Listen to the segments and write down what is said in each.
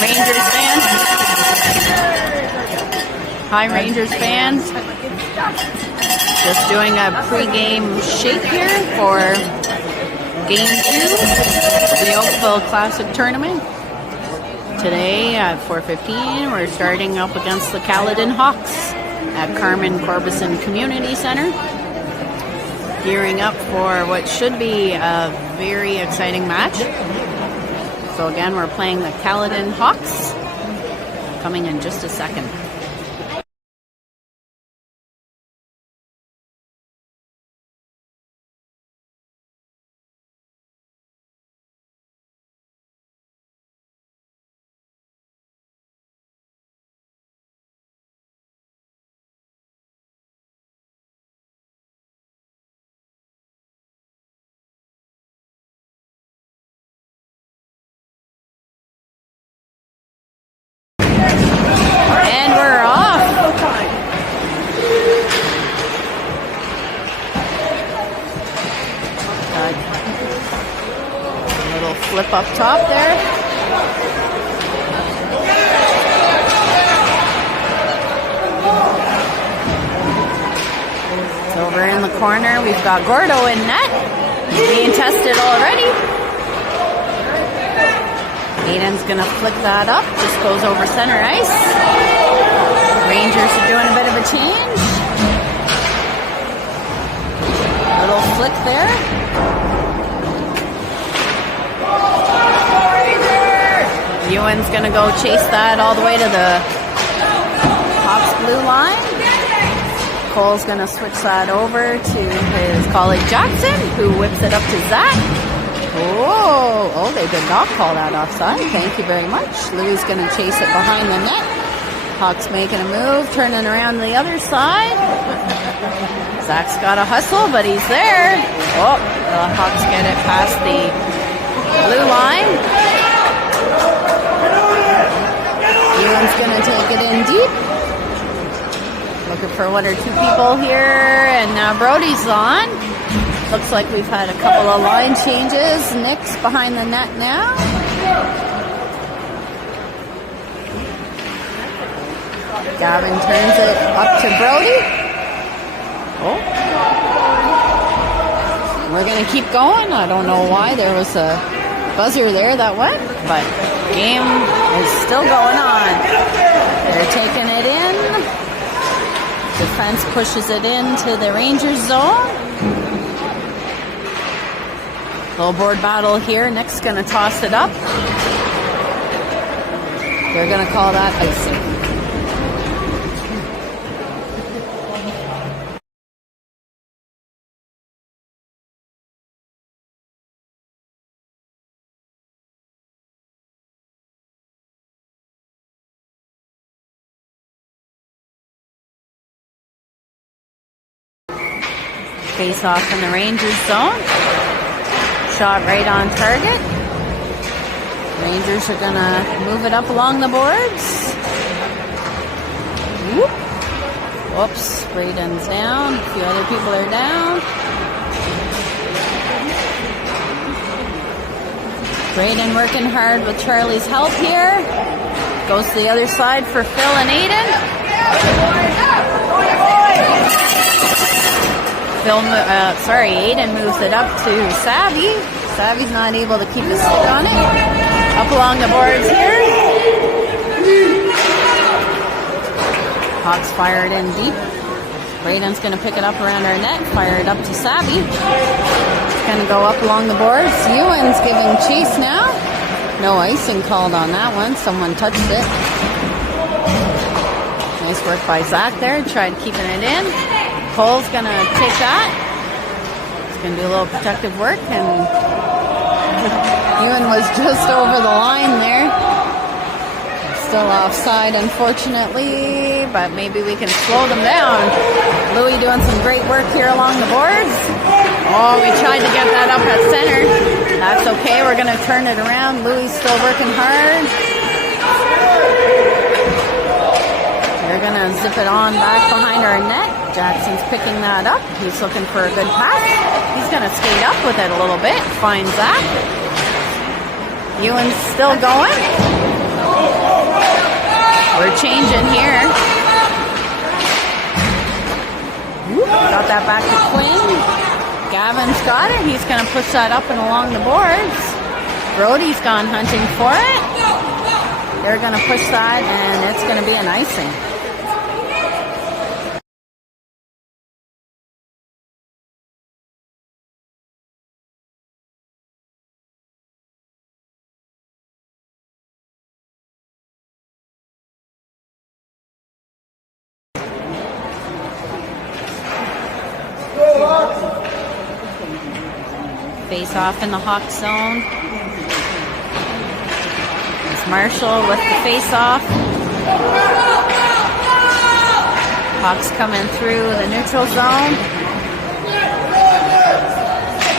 Rangers fans. Hi, Rangers fans. Just doing a pre-game shake here for Game 2 of the Oakville Classic Tournament. Today at 4:15, we're starting up against the Caledon Hawks at Carmen Corbison Community Center. Gearing up for what should be a very exciting match. So again, we're playing the Caledon Hawks. Coming in just a second. Flip up top there. It's over in the corner. We've got Gordo in net. He's being tested already. Aiden's going to flick that up. Just goes over center ice. Rangers are doing a bit of a change. Little flick there. Ewan's going to go chase that all the way to the Hawks blue line. Cole's going to switch that over to his colleague Jackson, who whips it up to Zach. Oh, they did not call that offside. Thank you very much. Louis is going to chase it behind the net. Hawks making a move, turning around the other side. Zach's got a hustle, but he's there. Oh, the Hawks get it past the blue line. Ewan's going to take it in deep. Looking for one or two people here, and now Brody's on. Looks like we've had a couple of line changes. Nick's behind the net now. Gavin turns it up to Brody. Oh. We're going to keep going. I don't know why there was a buzzer there that went, but game is still going on. They're taking it in. Defense pushes it into the Rangers zone. Little board battle here. Nick's going to toss it up. They're going to call that icing. Face off in the Rangers zone. Shot right on target. Rangers are going to move it up along the boards. Whoop. Whoops. Braden's down. A few other people are down. Braden working hard with Charlie's help here. Goes to the other side for Phil and Aiden. Aiden moves it up to Savvy. Savvy's not able to keep his stick on it. Up along the boards here. Hawks fire it in deep. Braden's going to pick it up around our net, fire it up to Savvy. It's going to go up along the boards. Ewan's giving chase now. No icing called on that one. Someone touched it. Nice work by Zach there. Tried keeping it in. Cole's going to take that. He's going to do a little protective work, and Ewan was just over the line there. Still offside, unfortunately, but maybe we can slow them down. Louis doing some great work here along the boards. Oh, we tried to get that up at center. That's okay. We're going to turn it around. Louis still working hard. We're going to zip it on back behind our net. Jackson's picking that up. He's looking for a good pass. He's going to skate up with it a little bit. Finds that. Ewan's still going. We're changing here. Got that back to Quinn. Gavin's got it. He's going to push that up and along the boards. Brody's gone hunting for it. They're going to push that, and it's going to be an icing. Face off in the Hawk zone. It's Marshall with the face off. Hawks coming through the neutral zone.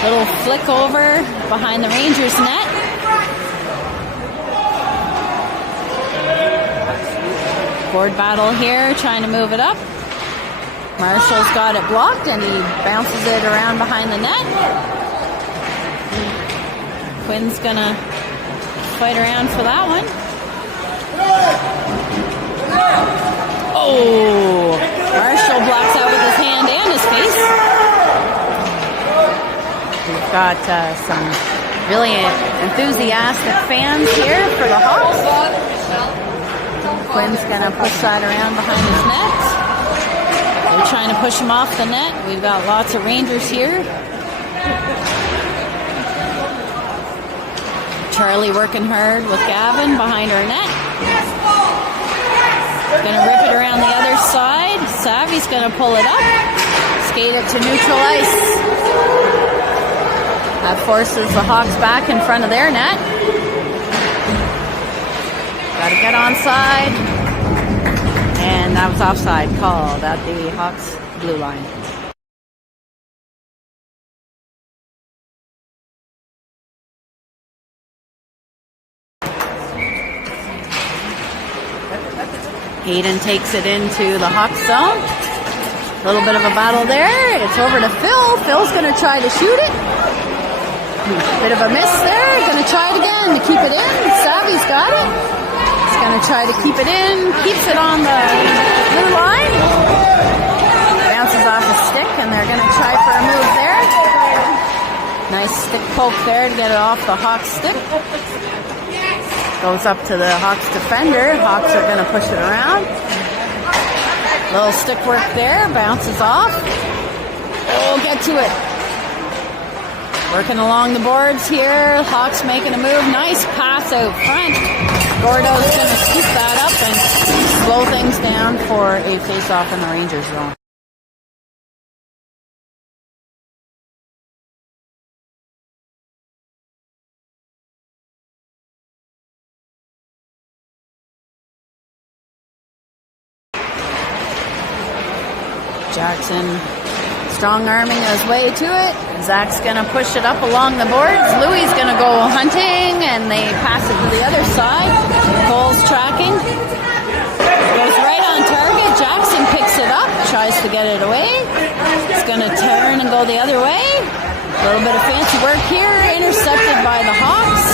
Little flick over behind the Rangers net. Board battle here, trying to move it up. Marshall's got it blocked and he bounces it around behind the net. Quinn's gonna fight around for that one. Oh! Marshall blocks out with his hand and his face. We've got some really enthusiastic fans here for the Hawks. Quinn's gonna push that around behind his net. They're trying to push him off the net. We've got lots of Rangers here. Charlie working hard with Gavin behind our net. Gonna rip it around the other side. Savvy's gonna pull it up. Skate it to neutral ice. That forces the Hawks back in front of their net. Gotta get onside. And that was offside called at the Hawks blue line. Hayden takes it into the Hawks zone. A little bit of a battle there. It's over to Phil. Phil's going to try to shoot it. Bit of a miss there. Going to try it again to keep it in. Savvy's got it. He's going to try to keep it in. Keeps it on the blue line. Bounces off his stick, and they're going to try for a move there. Nice stick poke there to get it off the Hawks stick. Goes up to the Hawks defender. Hawks are going to push it around. Little stick work there. Bounces off. Oh, get to it. Working along the boards here. Hawks making a move. Nice pass out front. Gordo's going to scoop that up and slow things down for a face-off in the Rangers zone. Jackson strong-arming his way to it. Zach's going to push it up along the boards. Louis is going to go hunting, and they pass it to the other side. Cole's tracking. Goes right on target. Jackson picks it up, tries to get it away. It's going to turn and go the other way. A little bit of fancy work here. Intercepted by the Hawks.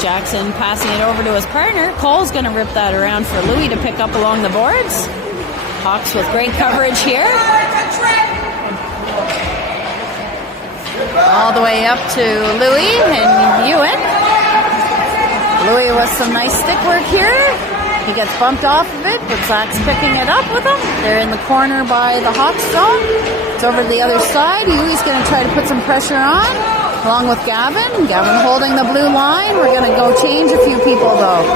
Jackson passing it over to his partner. Cole's going to rip that around for Louis to pick up along the boards. Hawks with great coverage here. All the way up to Louis and Ewan. Louis with some nice stick work here. He gets bumped off of it, but Zach's picking it up with him. They're in the corner by the Hawks zone. It's over to the other side. Louis going to try to put some pressure on, along with Gavin. Gavin holding the blue line. We're going to go change a few people, though.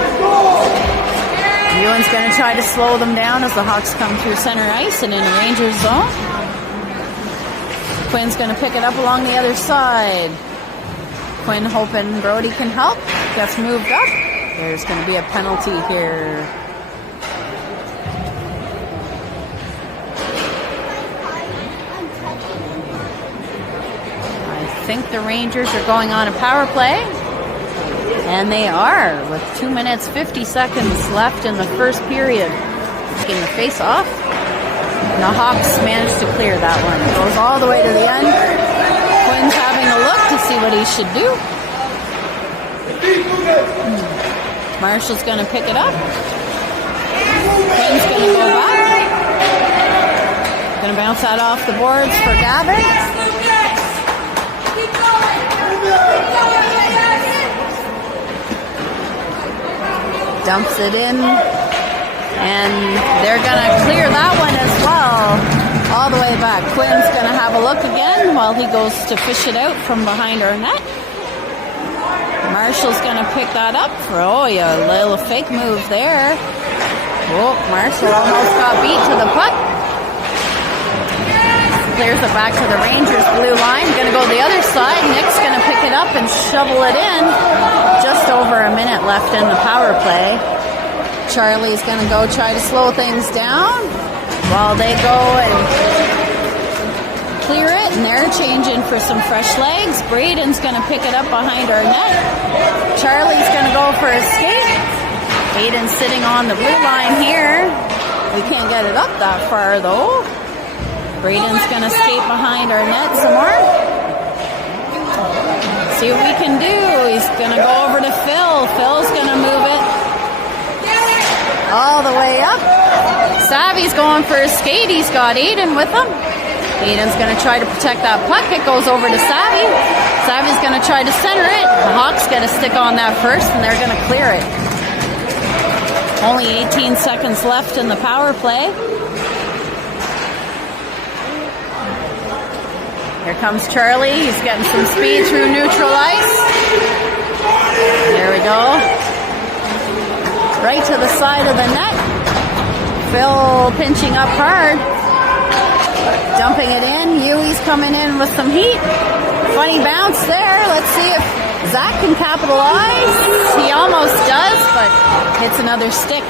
Ewan's going to try to slow them down as the Hawks come through center ice and in the Rangers zone. Quinn's going to pick it up along the other side. Quinn hoping Brody can help. Gets moved up. There's going to be a penalty here. I think the Rangers are going on a power play. And they are, with 2 minutes, 50 seconds left in the first period. Taking the face off. And the Hawks managed to clear that one. It goes all the way to the end. Quinn's having a look to see what he should do. Marshall's going to pick it up. Quinn's going to go back. Going to bounce that off the boards for Gavin. Dumps it in. And they're going to clear that one as well. All the way back. Quinn's going to have a look again while he goes to fish it out from behind our net. Marshall's going to pick that up for, oh yeah, a little fake move there. Oh, Marshall almost got beat to the puck. Clears it back to the Rangers blue line. Going to go the other side. Nick's going to pick it up and shovel it in. Just over a minute left in the power play. Charlie's going to go try to slow things down while they go and clear it, and they're changing for some fresh legs. Braden's going to pick it up behind our net. Charlie's going to go for a skate. Aiden's sitting on the blue line here. We can't get it up that far though. Braden's going to skate behind our net some more. See what we can do. He's going to go over to Phil. Phil's going to move it all the way up. Savvy's going for a skate. He's got Aiden with him. Aiden's going to try to protect that puck. It goes over to Savvy. Savvy's going to try to center it. The Hawks got to stick on that first, and they're going to clear it. Only 18 seconds left in the power play. Here comes Charlie. He's getting some speed through neutral ice. There we go. Right to the side of the net. Phil pinching up hard. Dumping it in. Yui's coming in with some heat. Funny bounce there. Let's see if Zach can capitalize. He almost does, but hits another stick.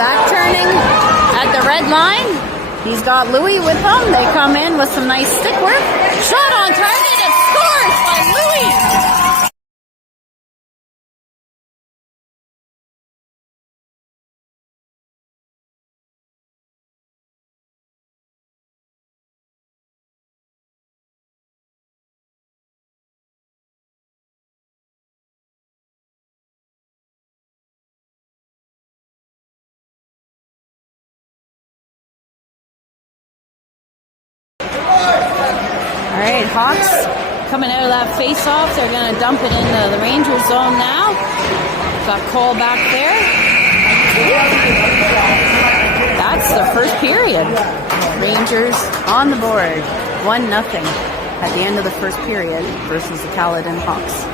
Zach turning at the red line. He's got Louis with him. They come in with some nice stick work. Shot on target and scores by Louis. All right, Hawks coming out of that face-off. They're going to dump it into the Rangers zone now. Got Cole back there. That's the first period. Rangers on the board, 1-0 at the end of the first period versus the Caledon Hawks.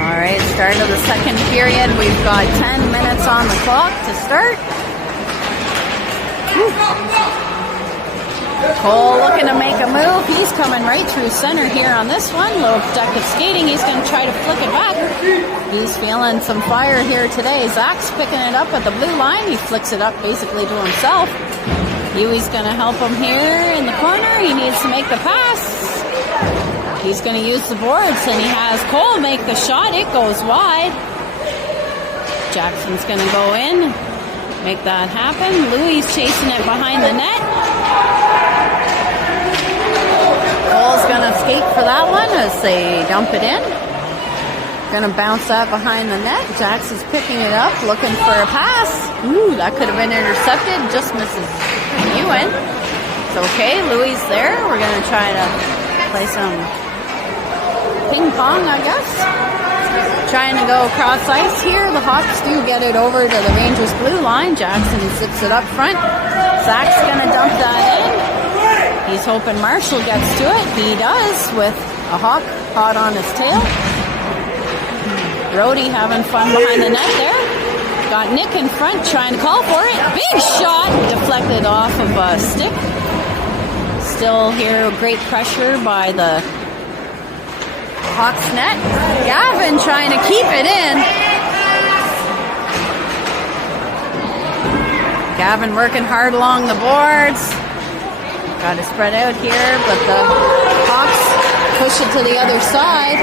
All right, start of the second period. We've got 10 minutes on the clock to start. Cole looking to make a move. He's coming right through center here on this one. Little protective skating. He's going to try to flick it back. He's feeling some fire here today. Zach's picking it up at the blue line. He flicks it up basically to himself. Yui's going to help him here in the corner. He needs to make the pass. He's going to use the boards, and he has Cole make the shot. It goes wide. Jackson's going to go in, make that happen. Louis chasing it behind the net. Cole's going to skate for that one as they dump it in. Gonna bounce that behind the net. Jackson's picking it up, looking for a pass. Ooh, that could have been intercepted. Just misses Ewan. It's okay, Louis there. We're gonna try to play some ping pong, I guess. Trying to go across ice here. The Hawks do get it over to the Rangers blue line. Jackson zips it up front. Zach's gonna dump that in. He's hoping Marshall gets to it. He does, with a Hawk hot on his tail. Brody having fun behind the net there. Got Nick in front trying to call for it. Big shot! Deflected off of a stick. Still here, great pressure by the Hawks net. Gavin trying to keep it in. Gavin working hard along the boards. Got to spread out here, but the Hawks push it to the other side.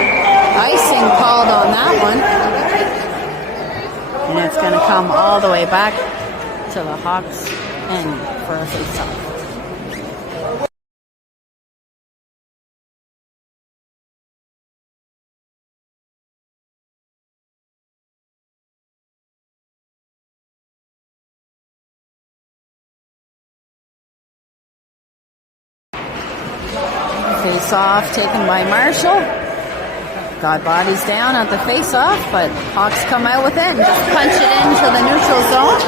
Icing called on that one. And it's going to come all the way back to the Hawks end for a face-off. Face-off taken by Marshall. Got bodies down at the face-off, but Hawks come out with it and just punch it into the neutral zone.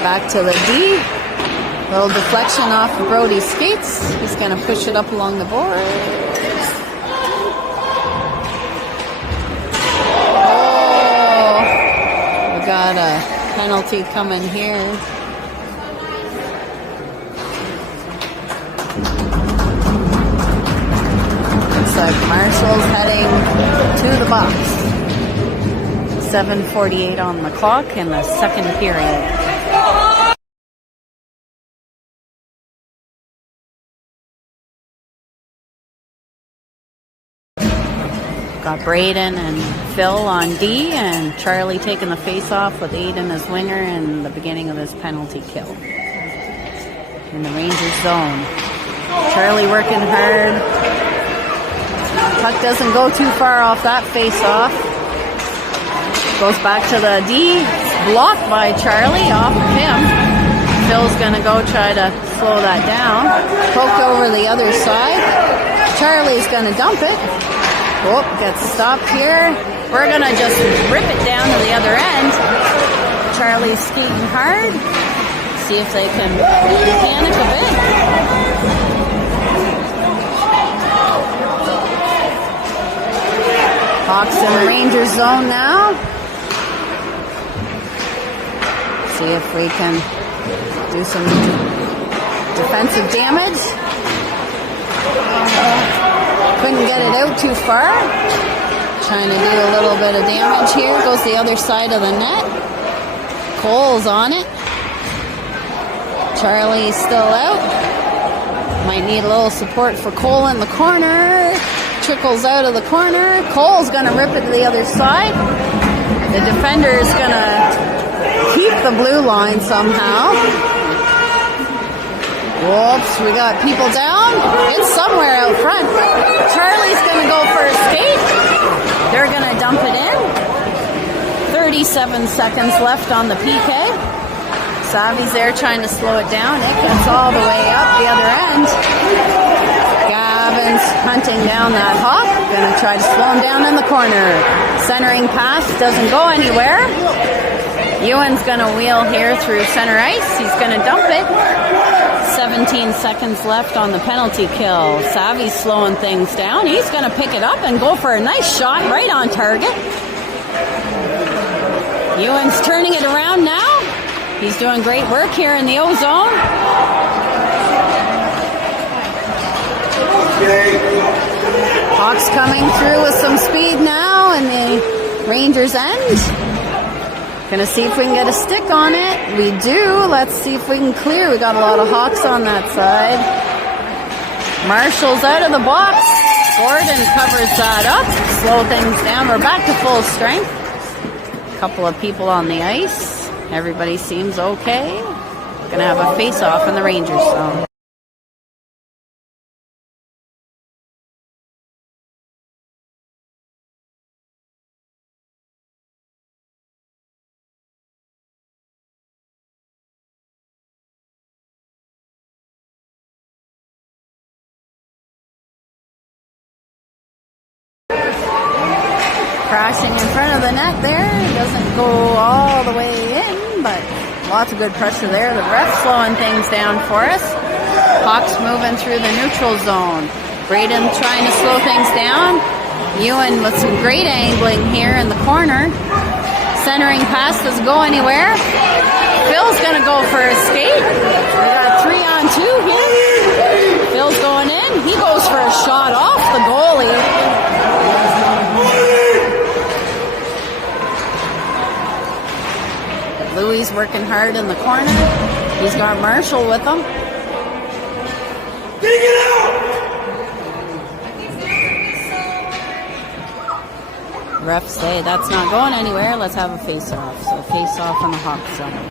Back to the D. Little deflection off of Brody's skates. He's going to push it up along the board. Oh, we got a penalty coming here. Looks like Marshall's heading to the box. 7:48 on the clock in the second period. Got Braden and Phil on D, and Charlie taking the face-off with Aiden as winger in the beginning of his penalty kill. In the Rangers zone. Charlie working hard. Puck doesn't go too far off that face-off. Goes back to the D. Blocked by Charlie off of him. Phil's going to go try to slow that down. Poked over the other side. Charlie's going to dump it. Whoop, gets stopped here. We're going to just rip it down to the other end. Charlie's skating hard. See if they can panic a bit. Hawks in the Rangers zone now. See if we can do some defensive damage. Couldn't get it out too far. Trying to do a little bit of damage here. Goes the other side of the net. Cole's on it. Charlie's still out. Might need a little support for Cole in the corner. Trickles out of the corner. Cole's going to rip it to the other side. The defender is going to keep the blue line somehow. Whoops, we got people down. It's somewhere out front. Charlie's going to go for a skate. They're going to dump it in. 37 seconds left on the PK. Savi's there trying to slow it down. It gets all the way up the other end. Gavin's hunting down that Hawk. Going to try to slow him down in the corner. Centering pass doesn't go anywhere. Ewan's going to wheel here through center ice. He's going to dump it. 17 seconds left on the penalty kill. Savi's slowing things down. He's going to pick it up and go for a nice shot right on target. Ewan's turning it around now. He's doing great work here in the O-zone. Hawks coming through with some speed now in the Rangers end. Gonna see if we can get a stick on it. We do. Let's see if we can clear. We got a lot of Hawks on that side. Marshall's out of the box. Gordon covers that up. Slow things down. We're back to full strength. A couple of people on the ice. Everybody seems okay. Gonna have a face-off in the Rangers zone. crashing in front of the net there. Doesn't go all the way in, but lots of good pressure there. The ref's slowing things down for us. Hawks moving through the neutral zone. Braden trying to slow things down. Ewan with some great angling here in the corner. Centering pass doesn't go anywhere. Phil's going to go for a skate. We got 3-on-2 here. Phil's going in. He goes for a shot off the goalie. Louis working hard in the corner. He's got Marshall with him. Dig it out! Refs say that's not going anywhere. Let's have a face-off. So face-off on the Hawks zone.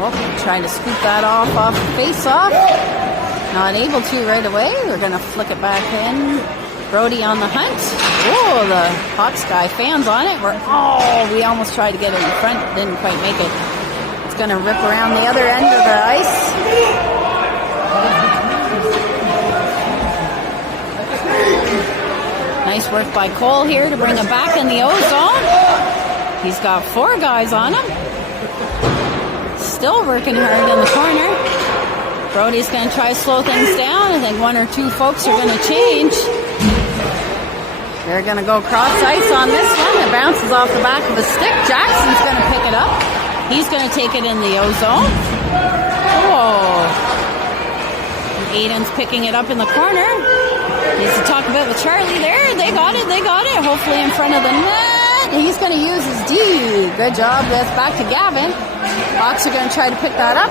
Oh, trying to scoop that off the face-off. Not able to right away. We're going to flick it back in. Brody on the hunt. Oh, the Hawks guy fans on it. We almost tried to get it in front. Didn't quite make it. It's going to rip around the other end of the ice. Nice work by Cole here to bring it back in the O-zone. He's got 4 guys on him. Still working hard in the corner. Brody's going to try to slow things down. I think 1 or 2 folks are going to change. They're going to go cross ice on this one. It bounces off the back of a stick. Jackson's going to pick it up. He's going to take it in the O-zone. Whoa. Aiden's picking it up in the corner. Needs to talk a bit with Charlie there. They got it. Hopefully in front of the net. He's going to use his D. Good job. That's back to Gavin. Hawks are going to try to pick that up.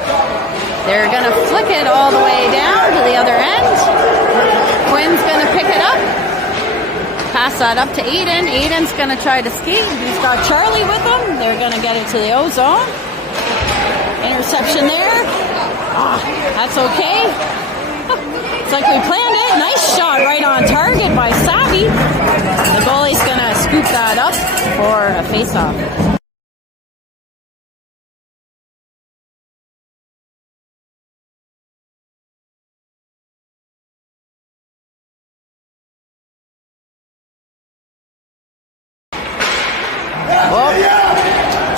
They're going to flick it all the way down to the other end. Quinn's going to pick it up. Pass that up to Aiden. Aiden's going to try to skate. He's got Charlie with him. They're going to get it to the O-zone. Interception there. That's okay. It's like we planned it. Nice shot right on target by Savvy. The goalie's going to scoop that up for a face-off.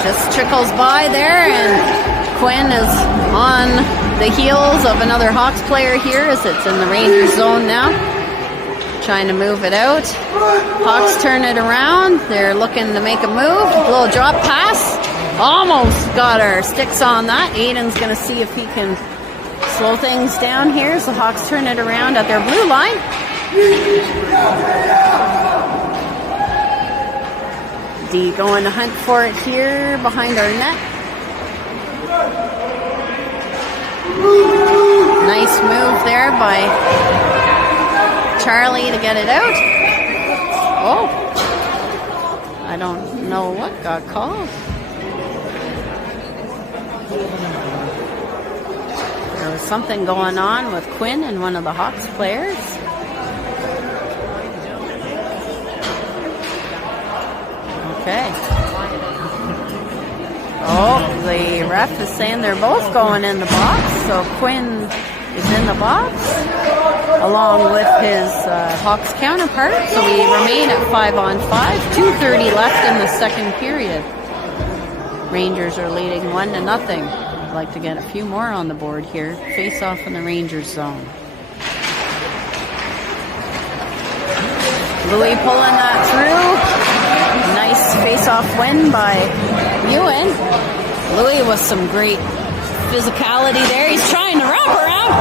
Just trickles by there, and Quinn is on the heels of another Hawks player here as it's in the Rangers zone now. Trying to move it out. Hawks turn it around. They're looking to make a move. A little drop pass. Almost got our sticks on that. Aiden's going to see if he can slow things down here. So Hawks turn it around at their blue line. D going to hunt for it here behind our net. Nice move there by Charlie to get it out. Oh, I don't know what got called. There was something going on with Quinn and one of the Hawks players. Okay. Oh, the ref is saying they're both going in the box. So Quinn is in the box along with his Hawks counterpart. So we remain at 5-on-5. 2:30 left in the second period. Rangers are leading 1-0. I'd like to get a few more on the board here. Face off in the Rangers zone. Louis pulling that through. Nice face-off win by Ewan. Louis with some great physicality there. He's trying to wrap around.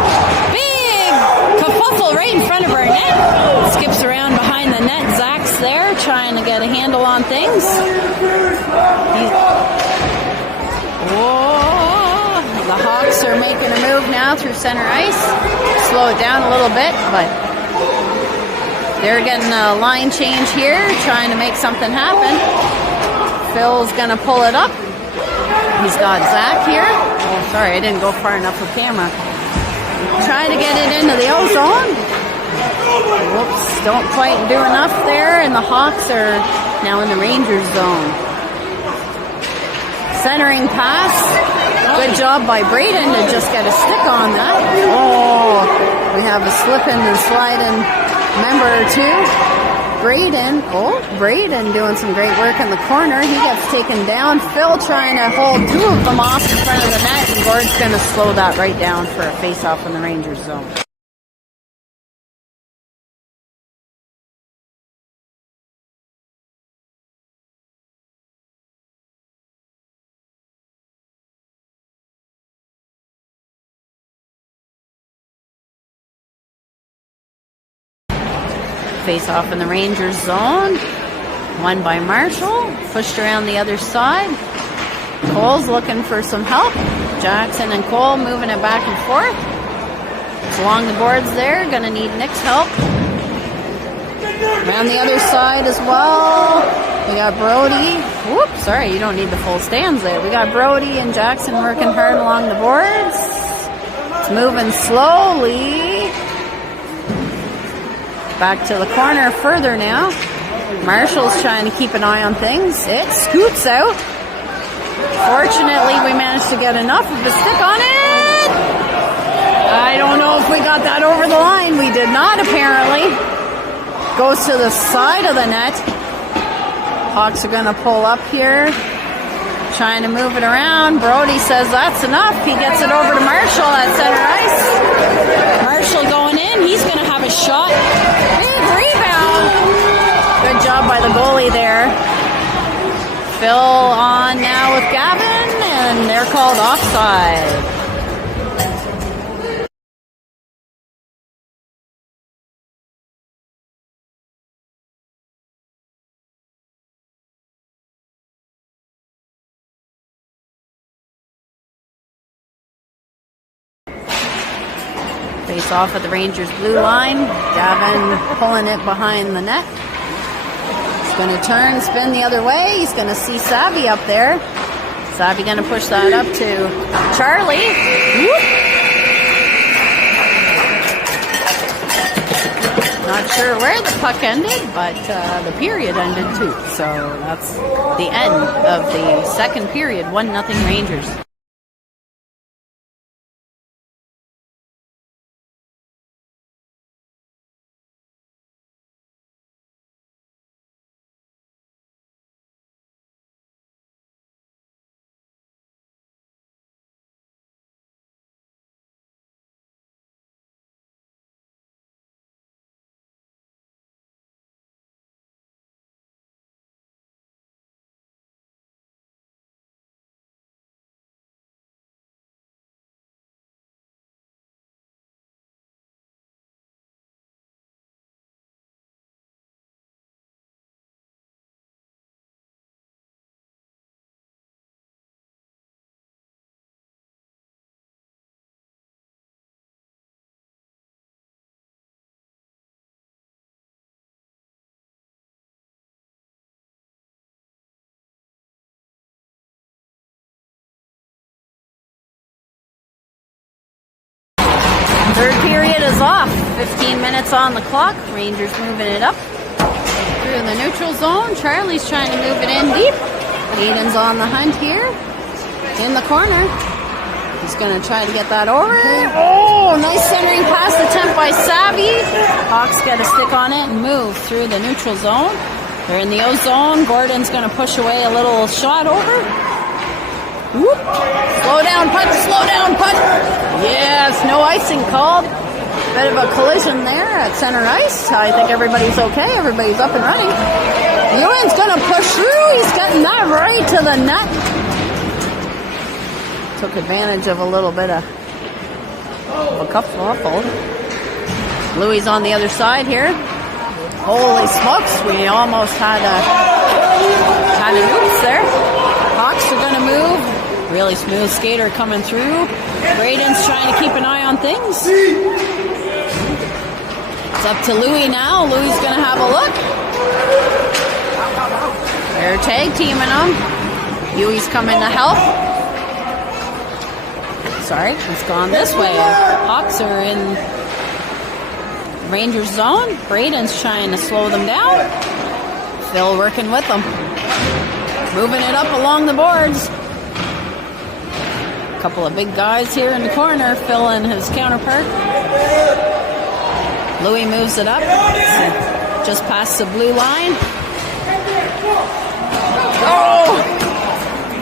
Big kerfuffle right in front of our net. Skips around behind the net. Zach's there trying to get a handle on things. Whoa! The Hawks are making a move now through center ice. Slow it down a little bit, but they're getting a line change here, trying to make something happen. Phil's going to pull it up. He's got Zach here. Oh, sorry, I didn't go far enough with camera. Trying to get it into the O-zone. Whoops, don't quite do enough there, and the Hawks are now in the Rangers zone. Centering pass. Good job by Braden to just get a stick on that. Oh, we have a slip-in and slide-in member or two. Braden doing some great work in the corner. He gets taken down. Phil trying to hold two of them off in front of the net, and Gord's going to slow that right down for a face-off in the Rangers zone. Face off in the Rangers zone. Won by Marshall. Pushed around the other side. Cole's looking for some help. Jackson and Cole moving it back and forth. It's along the boards there. Gonna need Nick's help. Around the other side as well. We got Brody. Whoops, sorry, you don't need the full stands there. We got Brody and Jackson working hard along the boards. It's moving slowly. Back to the corner further now. Marshall's trying to keep an eye on things. It scoots out. Fortunately, we managed to get enough of a stick on it. I don't know if we got that over the line. We did not, apparently. Goes to the side of the net. Hawks are going to pull up here. Trying to move it around. Brody says that's enough. He gets it over to Marshall at center ice. Marshall going in. He's going to have a shot. Big rebound. Good job by the goalie there. Phil on now with Gavin, and they're called offside. Face off at the Rangers blue line. Gavin pulling it behind the net. He's going to turn, spin the other way. He's going to see Savvy up there. Savvy going to push that up to Charlie. Whoop. Not sure where the puck ended, but the period ended too. So that's the end of the second period. 1-0 Rangers. Third period is off. 15 minutes on the clock. Rangers moving it up through the neutral zone. Charlie's trying to move it in deep. Aiden's on the hunt here in the corner. He's going to try to get that over. Oh, nice centering pass attempt by Savvy. Hawks get a stick on it and move through the neutral zone. They're in the O zone. Gordon's going to push away a little shot over. Whoop. Slow down putt, slow down putt. Yes, no icing called. Bit of a collision there at center ice. I think everybody's okay. Everybody's up and running. Ewan's going to push through. He's getting that right to the net. Took advantage of a little bit of a kerfuffle. Louis on the other side here. Holy smokes, we almost had an oops there. Hawks are going to move. Really smooth skater coming through. Braden's trying to keep an eye on things. It's up to Louis now. Louis going to have a look. They're tag teaming them. Huey's coming to help. Sorry, it's gone this way. Hawks are in Rangers zone. Braden's trying to slow them down. Phil working with them. Moving it up along the boards. A couple of big guys here in the corner filling his counterpart. Louis moves it up, just past the blue line. Oh!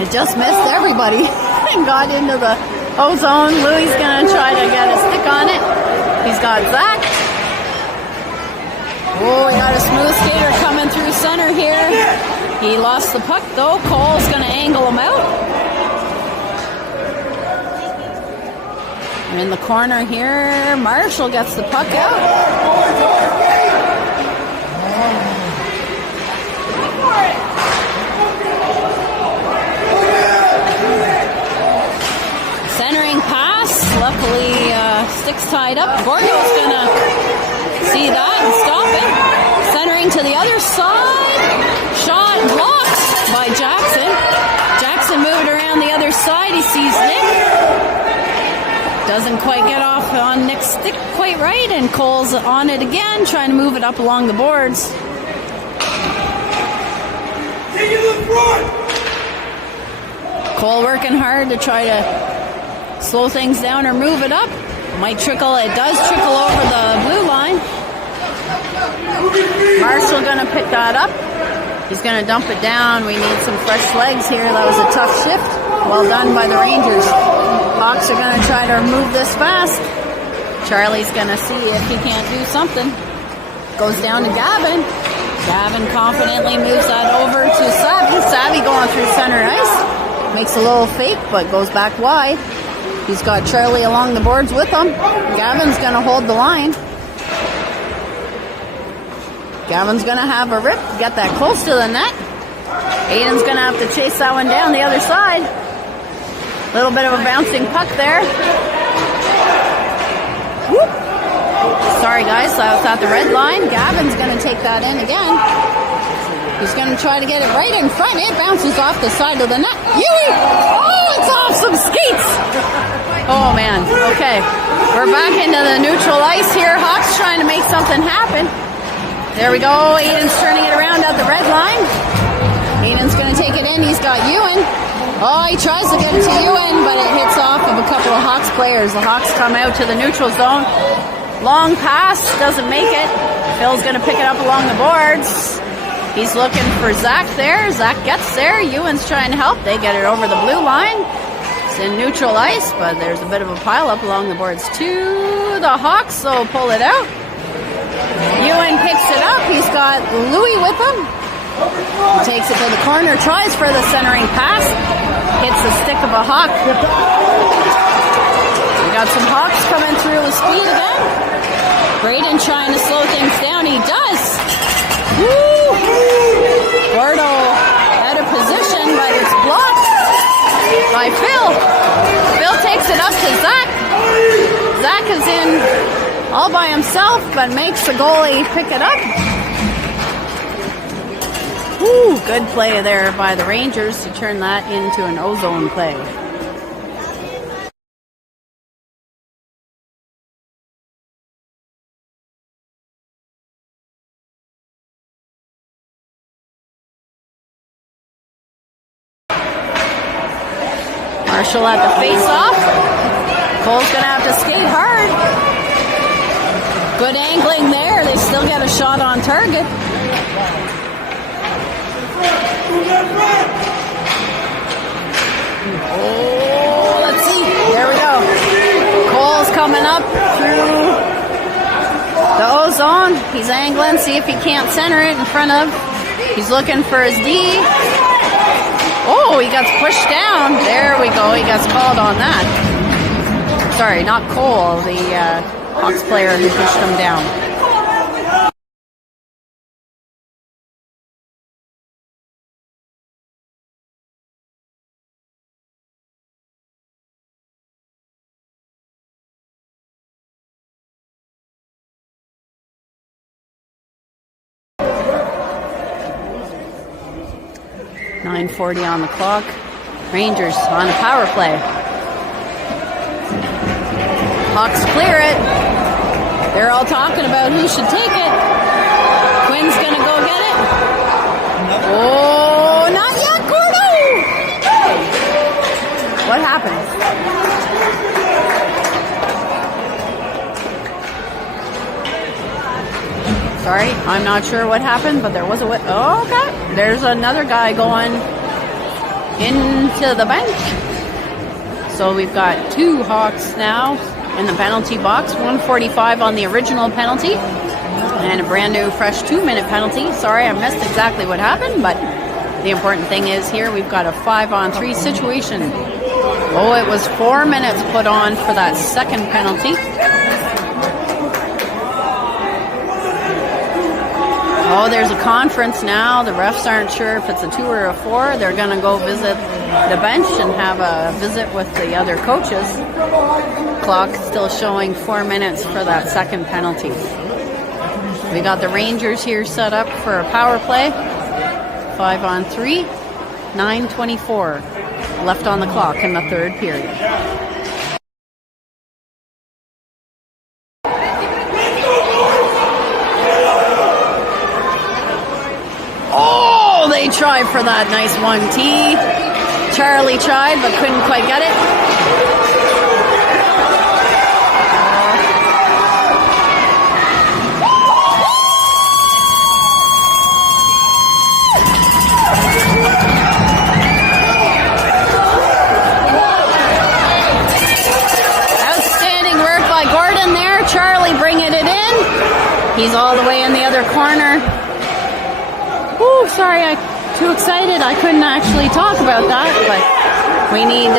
It just missed everybody and got into the ozone. Louis gonna try to get a stick on it. He's got Zach. Oh, we got a smooth skater coming through center here. He lost the puck though. Cole's gonna angle him out. In the corner here, Marshall gets the puck out. Centering pass, luckily sticks tied up. Gordo's gonna see that and stop it. Centering to the other side. Shot blocked by Jackson. Jackson moved around the other side. He sees Nick. Doesn't quite get off on Nick's stick quite right, and Cole's on it again, trying to move it up along the boards. Cole working hard to try to slow things down or move it up. Might trickle, it does trickle over the blue line. Marshall gonna pick that up. He's gonna dump it down. We need some fresh legs here. That was a tough shift. Well done by the Rangers. Hawks are going to try to remove this fast. Charlie's going to see if he can't do something. Goes down to Gavin. Gavin confidently moves that over to Savvy. Savvy going through center ice. Makes a little fake, but goes back wide. He's got Charlie along the boards with him. Gavin's going to hold the line. Gavin's going to have a rip. Get that close to the net. Aiden's going to have to chase that one down the other side. Little bit of a bouncing puck there. Whoop. Sorry guys, that was at the red line. Gavin's going to take that in again. He's going to try to get it right in front. It bounces off the side of the net. Yui! Oh, it's off some skates! Oh man, okay. We're back into the neutral ice here. Hawks trying to make something happen. There we go. Aiden's turning it around at the red line. Aiden's going to take it in. He's got Ewan. Oh, he tries to get it to Ewan, but it hits off of a couple of Hawks players. The Hawks come out to the neutral zone. Long pass, doesn't make it. Phil's going to pick it up along the boards. He's looking for Zach there. Zach gets there. Ewan's trying to help. They get it over the blue line. It's in neutral ice, but there's a bit of a pile up along the boards to the Hawks, so pull it out. Ewan picks it up. He's got Louis with him. He takes it to the corner, tries for the centering pass, hits the stick of a Hawk. We got some Hawks coming through with speed again. Braden trying to slow things down. He does. Woo! Gordo out of position, but it's blocked by Phil. Phil takes it up to Zach. Zach is in all by himself, but makes the goalie pick it up. Ooh, good play there by the Rangers to turn that into an ozone play. Marshall at the face-off. Cole's going to have to skate hard. Good angling there. They still get a shot on target. Oh, let's see. There we go. Cole's coming up through the ozone. He's angling, see if he can't center it in front of. He's looking for his D. Oh, he gets pushed down. There we go. He gets called on that. Sorry, not Cole, the Hawks player who pushed him down. .9:40 on the clock. Rangers on a power play. Hawks clear it. They're all talking about who should take it. Quinn's gonna go get it. Oh, not yet, Gordo! What happened? I'm not sure what happened, but there was a okay. There's another guy going into the bench. So we've got 2 Hawks now in the penalty box. 1:45 on the original penalty, and a brand new fresh 2-minute penalty. Sorry, I missed exactly what happened, but the important thing is here we've got a 5-on-3 situation. Oh, it was 4 minutes put on for that second penalty. Oh, there's a conference now. The refs aren't sure if it's a 2 or a 4. They're going to go visit the bench and have a visit with the other coaches. Clock still showing 4 minutes for that second penalty. We got the Rangers here set up for a power play. 5-on-3. 9:24 left on the clock in the third period. Oh, they tried for that nice 1T. Charlie tried but couldn't quite get it. He's all the way in the other corner. Ooh, sorry, I'm too excited. I couldn't actually talk about that, but we need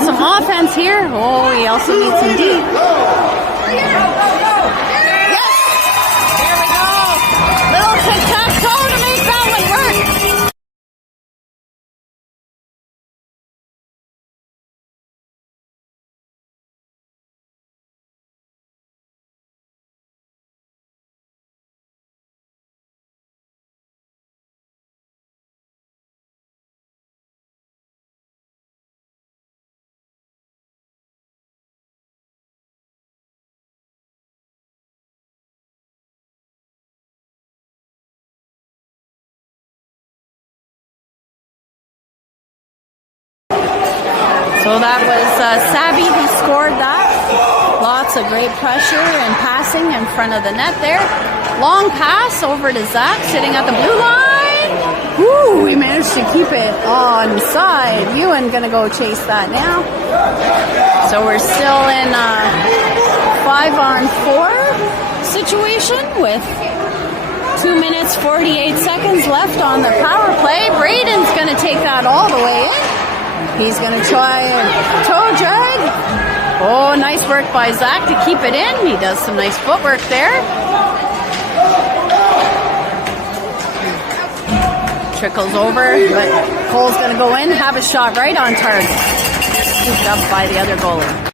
some offense here. Oh, we also need some D. Yes! There we go. Little tic-tac-toe to make that one work. So that was Sabby who scored that. Lots of great pressure and passing in front of the net there. Long pass over to Zach sitting at the blue line. Woo, we managed to keep it on side. Ewan gonna go chase that now. So we're still in a 5-on-4 situation with 2 minutes 48 seconds left on the power play. Braden's gonna take that all the way in. He's going to try a toe drag. Oh, nice work by Zach to keep it in. He does some nice footwork there. Trickles over, but Cole's going to go in, have a shot right on target. Scooped up by the other goalie.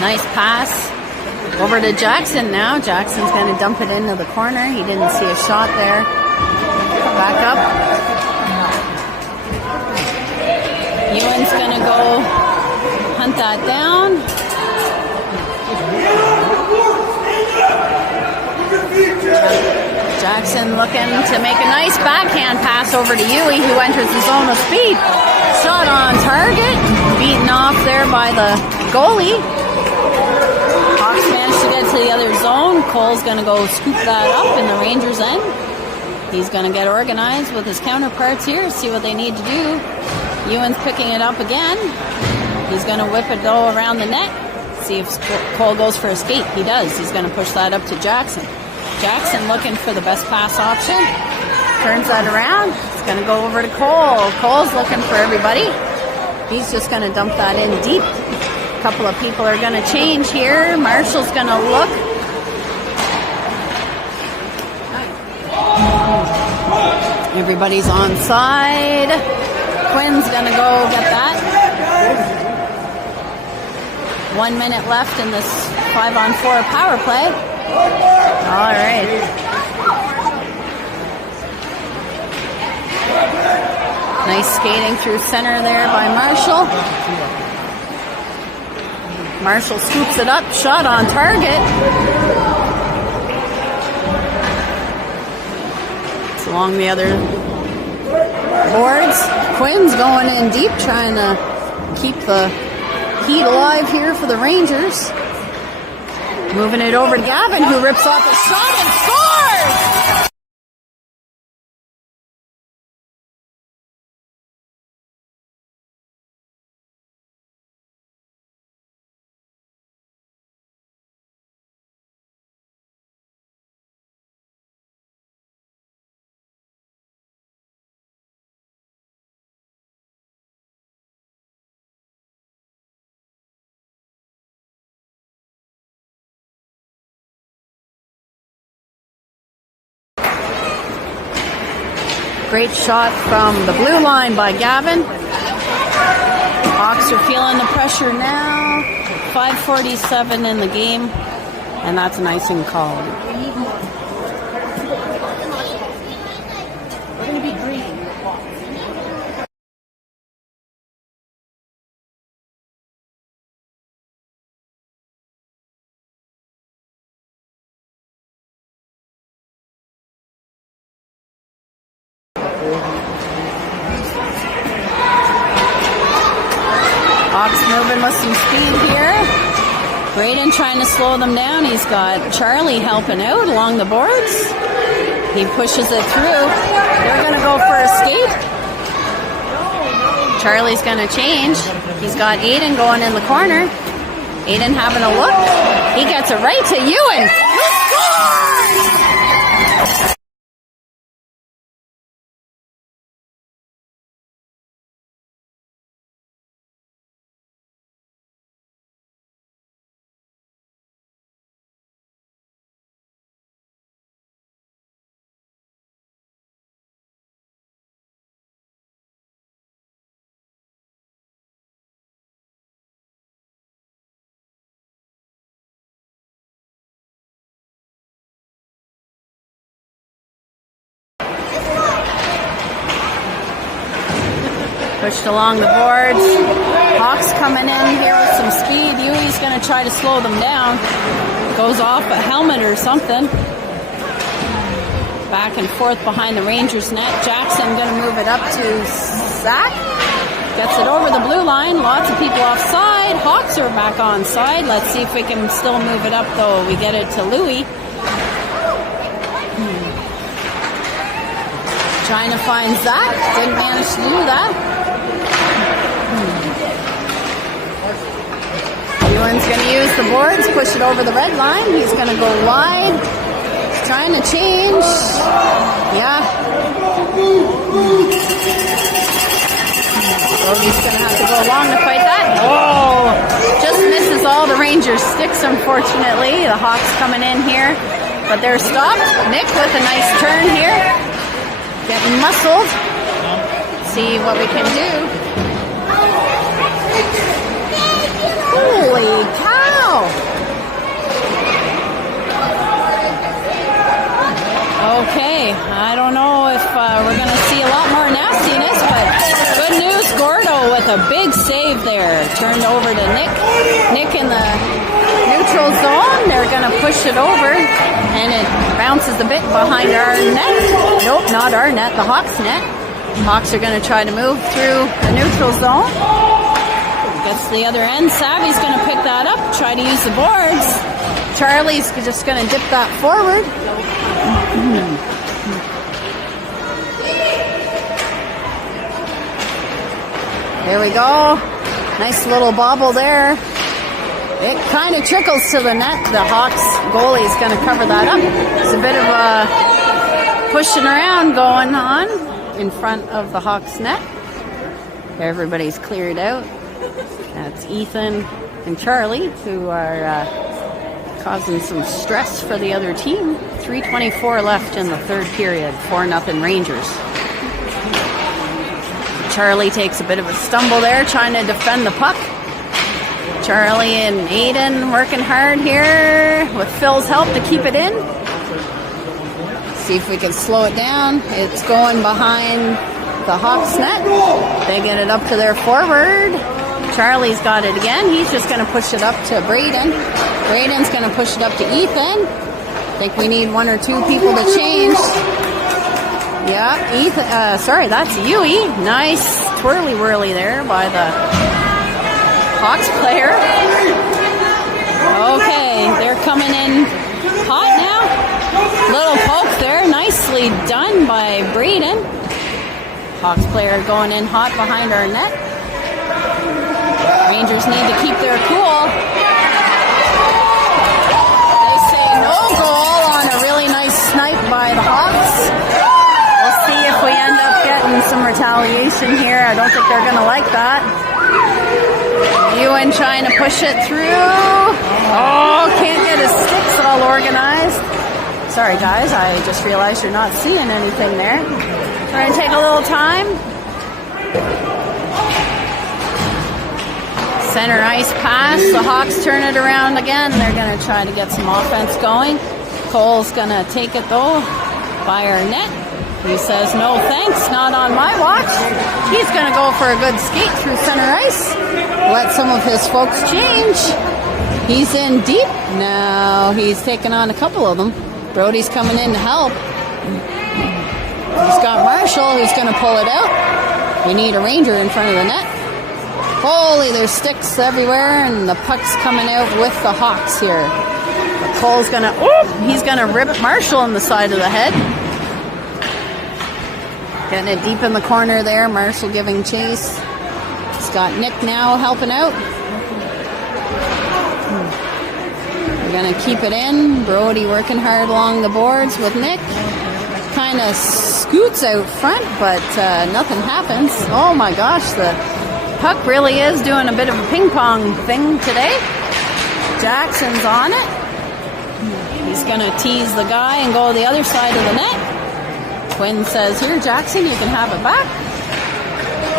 Nice pass over to Jackson now. Jackson's going to dump it into the corner. He didn't see a shot there. Back up. Ewan's going to go hunt that down. Jackson looking to make a nice backhand pass over to Huey, who enters the zone of speed. Shot on target. Beaten off there by the goalie. Hawks managed to get to the other zone. Cole's going to go scoop that up in the Rangers' end. He's going to get organized with his counterparts here, see what they need to do. Ewan's picking it up again. He's going to whip it though around the net. See if Cole goes for a skate. He does. He's going to push that up to Jackson. Jackson looking for the best pass option. Turns that around. It's going to go over to Cole. Cole's looking for everybody. He's just going to dump that in deep. A couple of people are going to change here. Marshall's going to look. Everybody's on side. Quinn's going to go get that. 1 minute left in this 5-on-4 power play. All right. Nice skating through center there by Marshall. Marshall scoops it up, shot on target. It's along the other boards. Quinn's going in deep, trying to keep the heat alive here for the Rangers. Moving it over to Gavin, who rips off a shot and scores! Great shot from the blue line by Gavin. Hawks are feeling the pressure now. 5:47 in the game, and that's an icing call. We're going to be green. Hawks moving with some speed here. Braden trying to slow them down. He's got Charlie helping out along the boards. He pushes it through. They're going to go for a skate. Charlie's going to change. He's got Aiden going in the corner. Aiden having a look. He gets it right to Ewan. He scores! Pushed along the boards. Hawks coming in here with some speed. Yui's going to try to slow them down. Goes off a helmet or something. Back and forth behind the Rangers net. Jackson going to move it up to Zach. Gets it over the blue line. Lots of people offside. Hawks are back on side. Let's see if we can still move it up, though. We get it to Louis. Trying to find Zach. Didn't manage to do that. Ewan's going to use the boards, push it over the red line. He's going to go wide. He's trying to change. Yeah. Brody's going to have to go long to fight that. Oh, just misses all the Rangers' sticks, unfortunately. The Hawks coming in here, but they're stopped. Nick with a nice turn here. Getting muscled. See what we can do. Holy cow! Okay, I don't know if we're going to see a lot more nastiness, but good news, Gordo with a big save there. Turned over to Nick. Nick in the neutral zone. They're going to push it over, and it bounces a bit behind our net. Nope, not our net, the Hawks net. Hawks are going to try to move through the neutral zone. Gets the other end. Savvy's going to pick that up, try to use the boards. Charlie's just going to dip that forward. There we go. Nice little bobble there. It kind of trickles to the net. The Hawks goalie is going to cover that up. There's a bit of a pushing around going on in front of the Hawks net. Everybody's cleared out. That's Ethan and Charlie, who are causing some stress for the other team. 3:24 left in the third period. 4-0 Rangers. Charlie takes a bit of a stumble there, trying to defend the puck. Charlie and Aiden working hard here with Phil's help to keep it in. See if we can slow it down. It's going behind the Hawks net. They get it up to their forward. Charlie's got it again. He's just going to push it up to Braden. Braden's going to push it up to Ethan. I think we need 1 or 2 people to change. Yeah, Ethan. Sorry, that's Yui. Nice twirly-whirly there by the Hawks player. Okay, they're coming in hot now. Little poke there. Nicely done by Braden. Hawks player going in hot behind our net. Rangers need to keep their cool. They say no goal on a really nice snipe by the Hawks. We'll see if we end up getting some retaliation here. I don't think they're going to like that. Ewan trying to push it through. Oh, can't get his sticks all organized. Sorry, guys. I just realized you're not seeing anything there. We're going to take a little time. Center ice pass. The Hawks turn it around again. They're going to try to get some offense going. Cole's going to take it, though, by our net. He says, no thanks, not on my watch. He's going to go for a good skate through center ice. Let some of his folks change. He's in deep. No, he's taking on a couple of them. Brody's coming in to help. He's got Marshall who's going to pull it out. We need a Ranger in front of the net. Holy, there's sticks everywhere, and the puck's coming out with the Hawks here. But Cole's going to, he's going to rip Marshall in the side of the head. Getting it deep in the corner there. Marshall giving chase. He's got Nick now helping out. We're going to keep it in. Brody working hard along the boards with Nick. Kind of scoots out front, but nothing happens. Oh my gosh, the puck really is doing a bit of a ping pong thing today. Jackson's on it. He's going to tease the guy and go to the other side of the net. Quinn says, here, Jackson, you can have it back.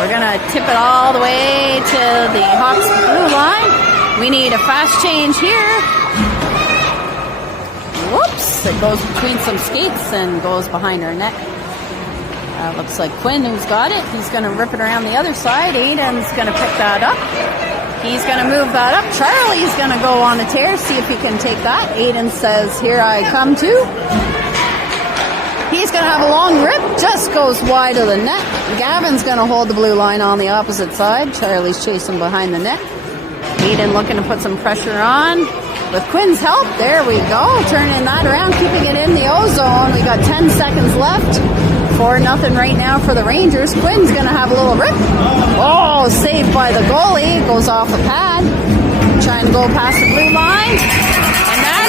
We're going to tip it all the way to the Hawks blue line. We need a fast change here. Whoops. It goes between some skates and goes behind our net. Looks like Quinn who's got it. He's going to rip it around the other side. Aiden's going to pick that up. He's going to move that up. Charlie's going to go on a tear, see if he can take that. Aiden says, here I come too. He's going to have a long rip, just goes wide of the net. Gavin's going to hold the blue line on the opposite side. Charlie's chasing behind the net. Aiden looking to put some pressure on. With Quinn's help, there we go. Turning that around, keeping it in the O-zone. We got 10 seconds left. 4-0 right now for the Rangers. Quinn's going to have a little rip. Oh, saved by the goalie. Goes off a pad. Trying to go past the blue line. And that